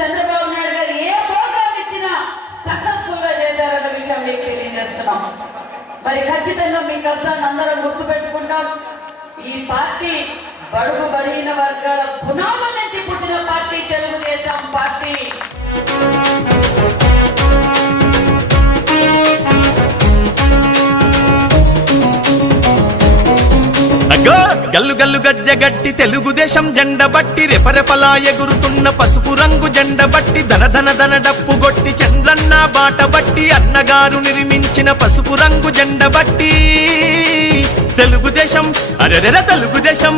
చంద్రబాబు నాయుడు గారు ఏ ప్రోగ్రామ్ ఇచ్చినా సక్సెస్ఫుల్ గా చేశారన్న విషయం మీకు తెలియజేస్తున్నాం. మరి ఖచ్చితంగా మీ కష్టాన్ని అందరం గుర్తు పెట్టుకుంటాం. ఈ పార్టీ బడుగు బలహీన వర్గాల పునాదుల నుంచి పుట్టిన పార్టీ తెలుగుదేశం పార్టీ. గల్లు గల్లు గజ్జగట్టి తెలుగుదేశం జెండ బట్టి రెపరెపలా ఎగురుతున్న పసుపు రంగు జెండ బట్టి ధన ధన ధన డప్పు గొట్టి చంద్రన్న బాట బట్టి అన్నగారు నిర్మించిన పసుపు రంగు జెండ బట్టి తెలుగుదేశం అరెరెర తెలుగుదేశం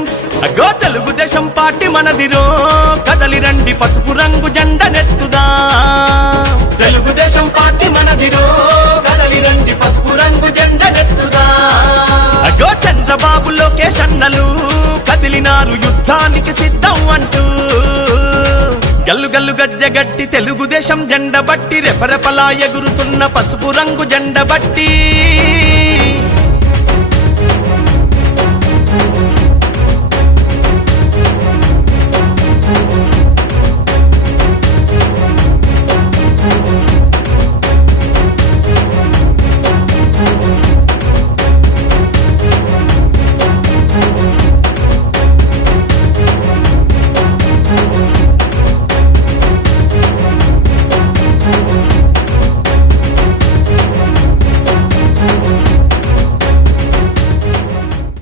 అగో తెలుగుదేశం పార్టీ మనదిరో కదలి రండి పసుపు రంగు జెండ నెత్తుదా. తెలుగుదేశం పార్టీ మనదిరో కదలి రండి పసుపు రంగు జెండ నెత్తుదా. అగో చంద్రబాబు లోకేష్ అన్నలు కదిలినారు యుద్ధానికి సిద్ధం అంటూ గల్లు గల్లు గజ్జగట్టి తెలుగుదేశం జెండ బట్టి రెపరెపలా ఎగురుతున్న పసుపు రంగు జెండ బట్టి